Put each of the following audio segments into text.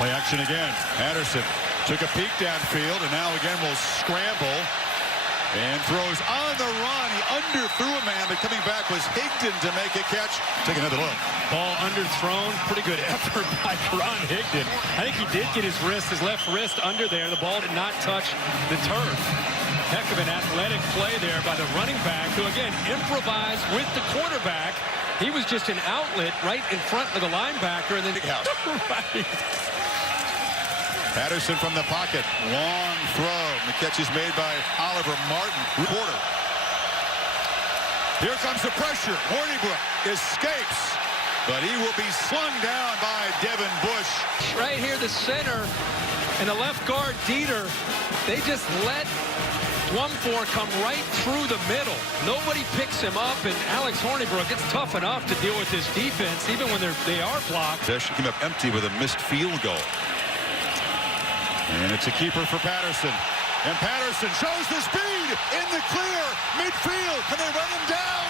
Play action again. Patterson took a peek downfield and now again will scramble and throws on the run. He underthrew a man, but coming back was Higdon to make a catch. Take another look. Ball underthrown. Pretty good effort by Ron Higdon. I think he did get his left wrist under there. The ball did not touch the turf. Heck of an athletic play there by the running back, who again improvised with the quarterback. He was just an outlet right in front of the linebacker, and then right. Patterson from the pocket. Long throw. The catch is made by Oliver Martin. Quarter. Here comes the pressure. Hornibrook escapes, but he will be slung down by Devin Bush. Right here, the center and the left guard, Dieter, they just let Dwumfour come right through the middle. Nobody picks him up, and Alex Hornibrook, it's tough enough to deal with this defense, even when they are blocked. Possession came up empty with a missed field goal. And it's a keeper for Patterson. And Patterson shows the speed in the clear. Midfield. Can they run him down?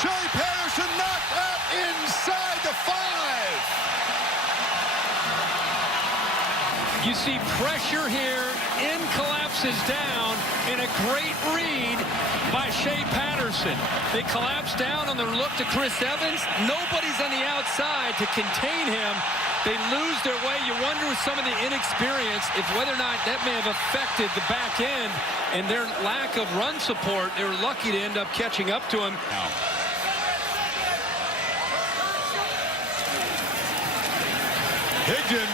Shea Patterson knocked out inside the 5. You see pressure here. In collapses down, and a great read by Shea Patterson. They collapse down on their look to Chris Evans. Nobody's on the outside to contain him. They lose their way. You wonder with some of the inexperience if whether or not that may have affected the back end and their lack of run support. They were lucky to end up catching up to him. Higdon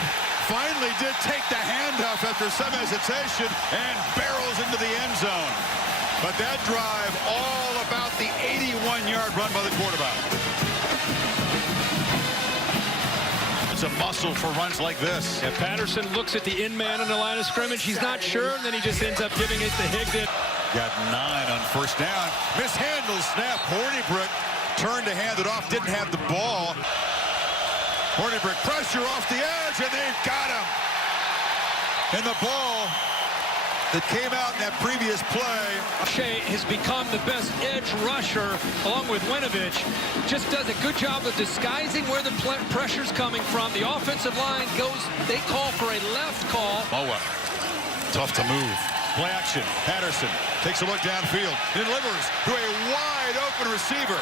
finally did take the handoff after some hesitation and barrels into the end zone. But that drive all about the 81-yard run by the quarterback. It's a muscle for runs like this. Yeah, Patterson looks at the in man on the line of scrimmage. He's not sure, and then he just ends up giving it to Higdon. Got 9 on first down. Mishandled snap. Hornibrook turned to hand it off. Didn't have the ball. Hornibrook pressure off the edge, and they've got him. And the ball that came out in that previous play. Shea has become the best edge rusher, along with Winovich. Just does a good job of disguising where the pressure's coming from. The offensive line goes, they call for a left call. Moa, tough to move. Play action. Patterson takes a look downfield. Delivers to a wide open receiver.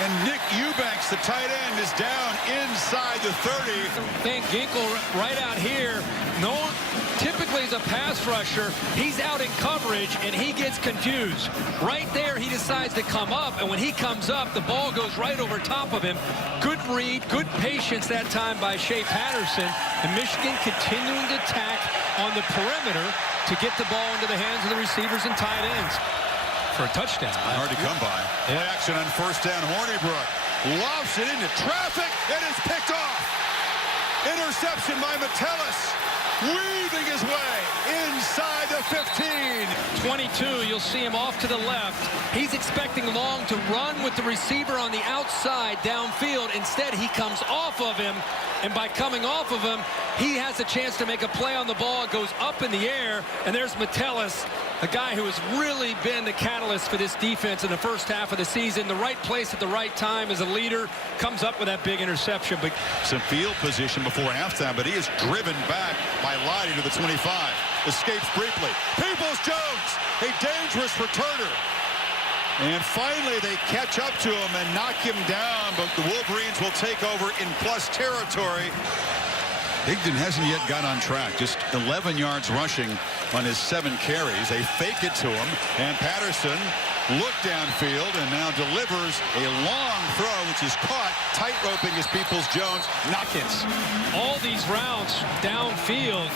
And Nick Eubanks, the tight end, is down inside the 30. Van Ginkel right out here. No, typically as a pass rusher, he's out in coverage and he gets confused. Right there, he decides to come up, and when he comes up, the ball goes right over top of him. Good read, good patience that time by Shea Patterson. And Michigan continuing to attack on the perimeter to get the ball into the hands of the receivers and tight ends. For a touchdown. Hard to come by. Play action on first down. Hornibrook lofts it into traffic, and it's picked off. Interception by Metellus, weaving his way inside the 15. 22, you'll see him off to the left. He's expecting Long to run with the receiver on the outside downfield. Instead, he comes off of him, and by coming off of him, he has a chance to make a play on the ball. It goes up in the air, and there's Metellus, a guy who has really been the catalyst for this defense in the first half of the season. The right place at the right time as a leader, comes up with that big interception. But some field position before halftime, but he is driven back by Lottie to the 25. Escapes briefly. Peoples-Jones, a dangerous returner. And finally, they catch up to him and knock him down, but the Wolverines will take over in plus territory. Higdon hasn't yet got on track. Just 11 yards rushing on his 7 carries. They fake it to him, and Patterson looked downfield and now delivers a long throw, which is caught tight-roping his Peoples-Jones. Knockins. All these routes downfield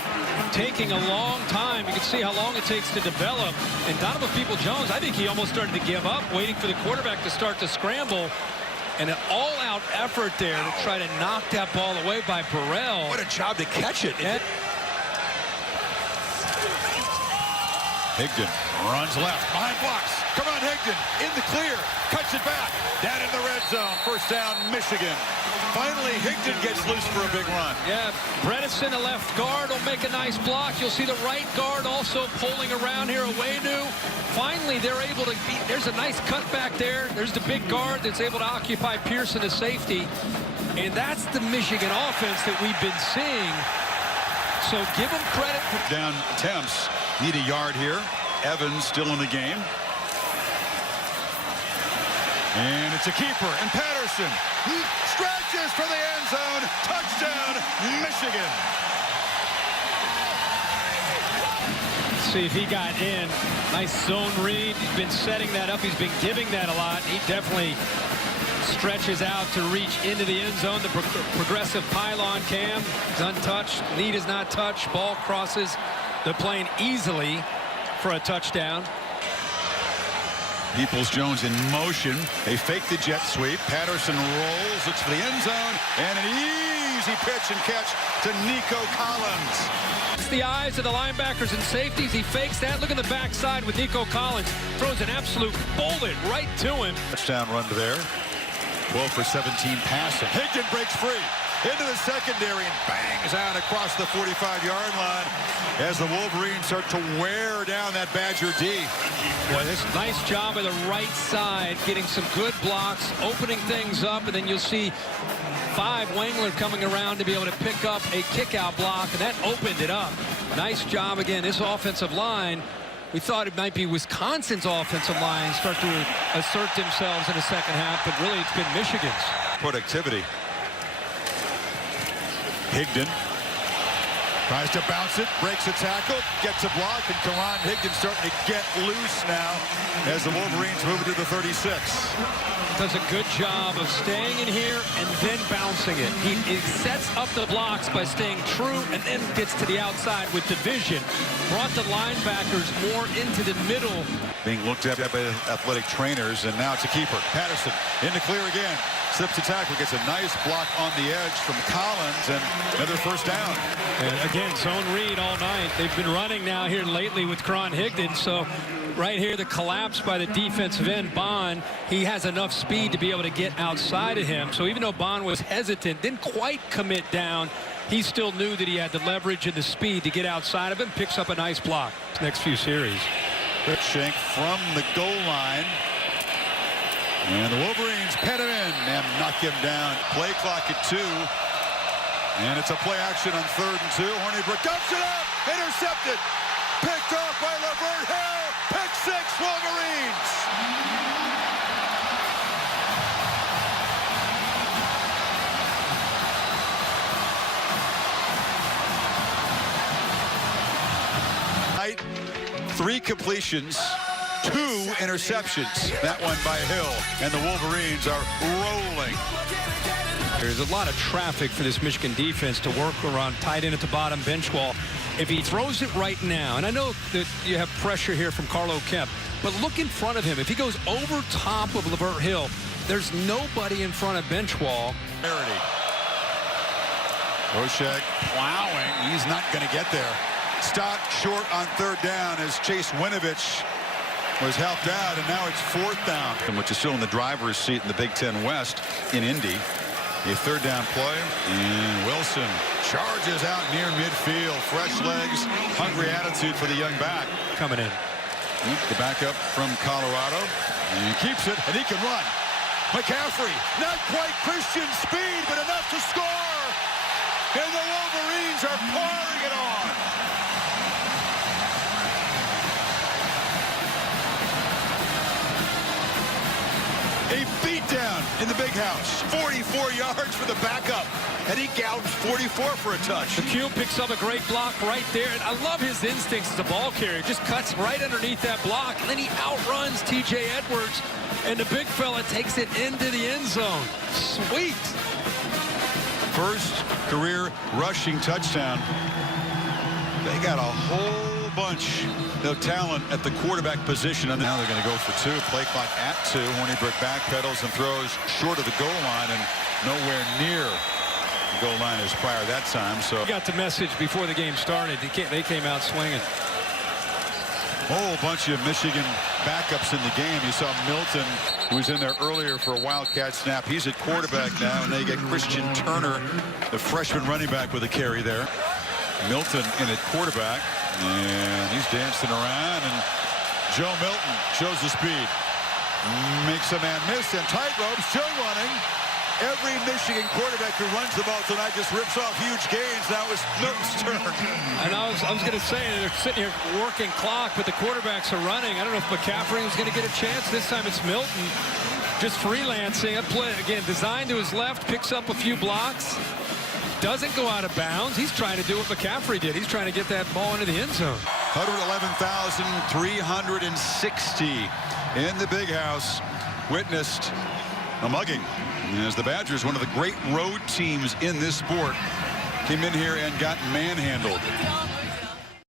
taking a long time. You can see how long it takes to develop. And Donovan Peoples-Jones, I think he almost started to give up, waiting for the quarterback to start to scramble. And an all-out effort there to try to knock that ball away by Burrell. What a job to catch it. Higdon runs left, behind blocks. Come on, Higdon, in the clear, cuts it back, down in the red zone. First down, Michigan. Finally, Higdon gets loose for a big run. Yeah, Bredesen, the left guard, will make a nice block. You'll see the right guard also pulling around here, Owenu. Finally, they're able to beat. There's a nice cut back there. There's the big guard that's able to occupy Pearson as safety. And that's the Michigan offense that we've been seeing. So give them credit. Down attempts. Need a yard here. Evans still in the game. And it's a keeper. And Patterson stretches for the end zone. Touchdown, Michigan. See if he got in. Nice zone read. He's been setting that up. He's been giving that a lot. He definitely stretches out to reach into the end zone. The progressive pylon cam is untouched. Lead is not touched. Ball crosses the plane easily for a touchdown. Peoples-Jones in motion. They fake the jet sweep. Patterson rolls. Looks for the end zone. And an easy pitch and catch to Nico Collins. It's the eyes of the linebackers and safeties. He fakes that. Look at the backside with Nico Collins. Throws an absolute bullet right to him. Touchdown run to there. 12 for 17 passing. Higdon breaks free into the secondary and bangs out across the 45-yard line as the Wolverines start to wear down that Badger D. Boy, this nice job of the right side, getting some good blocks, opening things up, and then you'll see Wangler coming around to be able to pick up a kick-out block, and that opened it up. Nice job again. This offensive line, we thought it might be Wisconsin's offensive line start to assert themselves in the second half, but really it's been Michigan's. Productivity. Higdon tries to bounce it, breaks a tackle, gets a block, and Karan Higdon starting to get loose now as the Wolverines move to the 36. Does a good job of staying in here and then bouncing it. He sets up the blocks by staying true and then gets to the outside with the vision. Brought the linebackers more into the middle. Being looked at by athletic trainers, and now it's a keeper. Patterson in the clear again. Slips a tackle, gets a nice block on the edge from Collins, and another first down. And again, zone read all night. They've been running now here lately with Karan Higdon, so right here the collapse by the defensive end, Bond. He has enough speed to be able to get outside of him. So even though Bond was hesitant, didn't quite commit down, he still knew that he had the leverage and the speed to get outside of him. Picks up a nice block next few series. Cruikshank from the goal line. And the Wolverines pet him in and knock him down. Play clock at 2. And it's a play action on 3rd and 2. Hornibrook dumps it up. Intercepted. Picked off by Lavert Hill. Pick 6, Wolverines. Night, 3 completions. 2 interceptions. That one by Hill, and the Wolverines are rolling. There's a lot of traffic for this Michigan defense to work around, tight end at the bottom bench wall. If he throws it right now, and I know that you have pressure here from Carlo Kemp, but look in front of him. If he goes over top of Lavert Hill, there's nobody in front of bench wall. Cruikshank plowing. He's not going to get there. Stopped short on 3rd down as Chase Winovich was helped out, and now it's 4th down. Which is still in the driver's seat in the Big Ten West in Indy. A 3rd down play, and Wilson charges out near midfield. Fresh legs, hungry attitude for the young back. Coming in. The backup from Colorado, and he keeps it, and he can run. McCaffrey, not quite Christian speed, but enough to score. And the Wolverines are pouring it on. A beatdown in the big house. 44 yards for the backup. And he gouged 44 for a touch. McCune picks up a great block right there. And I love his instincts as a ball carrier. Just cuts right underneath that block. And then he outruns T.J. Edwards. And the big fella takes it into the end zone. Sweet. First career rushing touchdown. They got a whole bunch of talent at the quarterback position, and now they're going to go for 2. Play clock at 2. Hornibrook backpedals and throws short of the goal line and nowhere near the goal line as prior that time. So you got the message before the game started. They came out swinging. Whole bunch of Michigan backups in the game. You saw Milton, who was in there earlier for a Wildcat snap. He's at quarterback now, and they get Christian Turner, the freshman running back, with a carry there. Milton in at quarterback, and he's dancing around, and Joe Milton shows the speed. Makes a man miss, and tightrope still running. Every Michigan quarterback who runs the ball tonight just rips off huge gains. Now it's Milton's turn. And I was going to say, they're sitting here working clock, but the quarterbacks are running. I don't know if McCaffrey was going to get a chance. This time it's Milton just freelancing. A play, again, designed to his left, picks up a few blocks. Doesn't go out of bounds. He's trying to do what McCaffrey did. He's trying to get that ball into the end zone. 111,360 in the Big House witnessed a mugging as the Badgers, one of the great road teams in this sport, came in here and got manhandled.